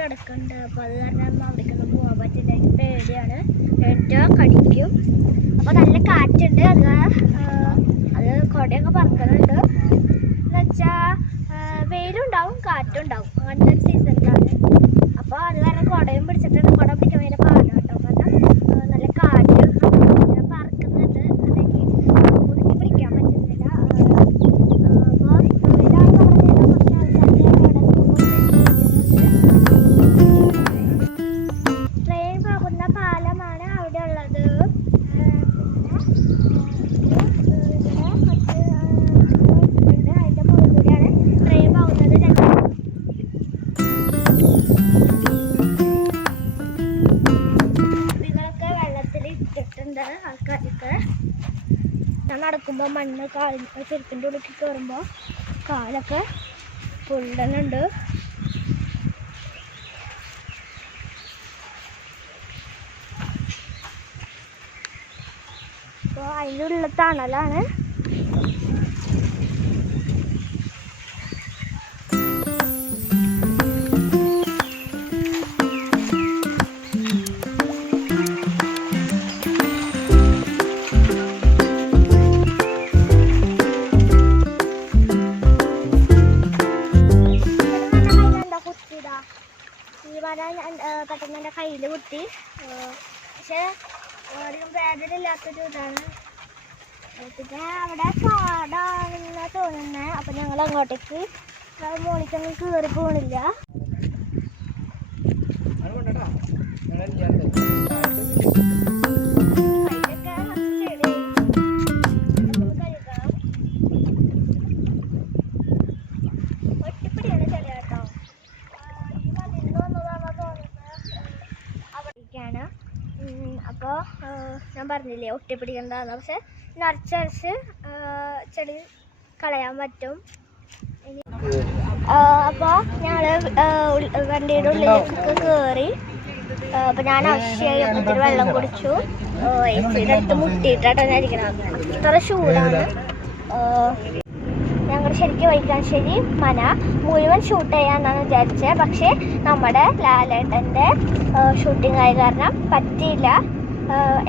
കിടക്കുന്നുണ്ട്. അപ്പോൾ അത് കാരണം അവിടേക്കൊന്നും പോകാൻ പറ്റില്ല. എനിക്ക് പേടിയാണ്, ഏറ്റവും കടിക്കും. അപ്പോൾ നല്ല കാറ്റുണ്ട്, അത് കുടയൊക്കെ പറക്കുന്നുണ്ട്. എന്ന് വെച്ചാൽ വെയിലുണ്ടാവും കാറ്റുണ്ടാവും, അങ്ങനത്തെ ഒരു സീസണിലാണ്. അപ്പോൾ അത് കാരണം കുടയും പിടിച്ചിട്ടുണ്ട്. കുട പിടിക്കാൻ വേണ്ടി പാടാണ് കേട്ടോ. കാരണം നല്ല കാറ്റ് പറക്കുന്നുണ്ട്, അല്ലെങ്കിൽ മുറുക്കി പിടിക്കാൻ പറ്റുന്നില്ല. അപ്പോൾ ഇതാണ് നമ്മുടെ കുറച്ച് ആൾക്കാരുടെ ട്രെയിൻ പോകുന്ന പാലമാണ് അവിടെ ഉള്ളത്. അതിൻ്റെ മുകളിൽ കൂടിയാണ് ട്രെയിൻ പോകുന്നത്. കുപ്പികളൊക്കെ വെള്ളത്തിൽ ഇട്ടിട്ടുണ്ട് ആൾക്കാർക്ക്. ഞാൻ നടക്കുമ്പോൾ മണ്ണ് ചെരുപ്പിൻ്റെ ഉള്ളിൽ കയറുമ്പോൾ കാലൊക്കെ പൊള്ളണുണ്ട്. അപ്പോൾ അതിൻ്റെ ഉള്ള തണലാണ്. ഈ വര പെട്ടെന്ന് എൻ്റെ കയ്യിൽ കുത്തി. പക്ഷേ അധികം വേദനയില്ലാത്തൊരു ഇതാണ്. പിന്നെ അവിടെ കാടാണെന്നാ തോന്നുന്നത്. അപ്പം ഞങ്ങൾ അങ്ങോട്ടേക്ക് മോളിക്കൊന്നും കയറി പോകണില്ല. ഒറ്റപ്പിടിയാണ് ചെറിയ കേട്ടോ. ഈ മതിലിന് വന്നതാണെന്നാ തോന്നുന്നത്. അവിടേക്കാണ്. അപ്പോൾ ഞാൻ പറഞ്ഞില്ലേ ഒട്ടിപ്പിടിക്കണ്ടെന്ന്. പക്ഷെ നിറച്ചരച്ച് ചെടി കളയാൻ പറ്റും. അപ്പോൾ ഞങ്ങൾ വണ്ടിയുടെ ഉള്ളിലേക്ക് കയറി. അപ്പോൾ ഞാൻ ആവശ്യമായി അപ്പത്തിന് വെള്ളം കുടിച്ചു. എസിയുടെ അടുത്ത് മുട്ടിയിട്ടാണ് ഞാൻ ഇരിക്കണം, അത്ര ചൂടാണ്. ഞങ്ങൾ ശരിക്കും വൈക്കാശ്ശേരി മന മുഴുവൻ ഷൂട്ട് ചെയ്യാമെന്നാണ് വിചാരിച്ചത്. പക്ഷേ നമ്മുടെ ലാലേട്ടൻ്റെ ഷൂട്ടിംഗ് ആയ കാരണം പറ്റിയില്ല.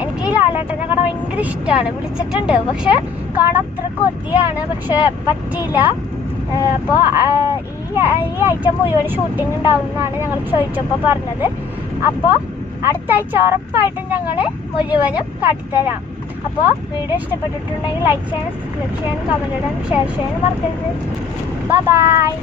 എനിക്ക് ഈ ലാലേട്ടനെ കാണാൻ ഭയങ്കര ഇഷ്ടമാണ്, വിളിച്ചിട്ടുണ്ട്. പക്ഷെ കാണാൻ അത്ര കൊതിയാണ്, പക്ഷെ പറ്റിയില്ല. അപ്പോൾ ഈ ആഴ്ച മുഴുവൻ ഷൂട്ടിംഗ് ഉണ്ടാവും എന്നാണ് ഞങ്ങൾ ചോദിച്ചപ്പോൾ പറഞ്ഞത്. അപ്പോൾ അടുത്ത ആഴ്ച ഉറപ്പായിട്ടും ഞങ്ങൾ മുഴുവനും കാട്ടിത്തരാം. അപ്പോൾ വീഡിയോ ഇഷ്ടപ്പെട്ടിട്ടുണ്ടെങ്കിൽ ലൈക്ക് ചെയ്യാനും സബ്സ്ക്രൈബ് ചെയ്യാനും കമൻറ്റ് ഇടാനും ഷെയർ ചെയ്യാനും മറക്കരുത്. ബൈ.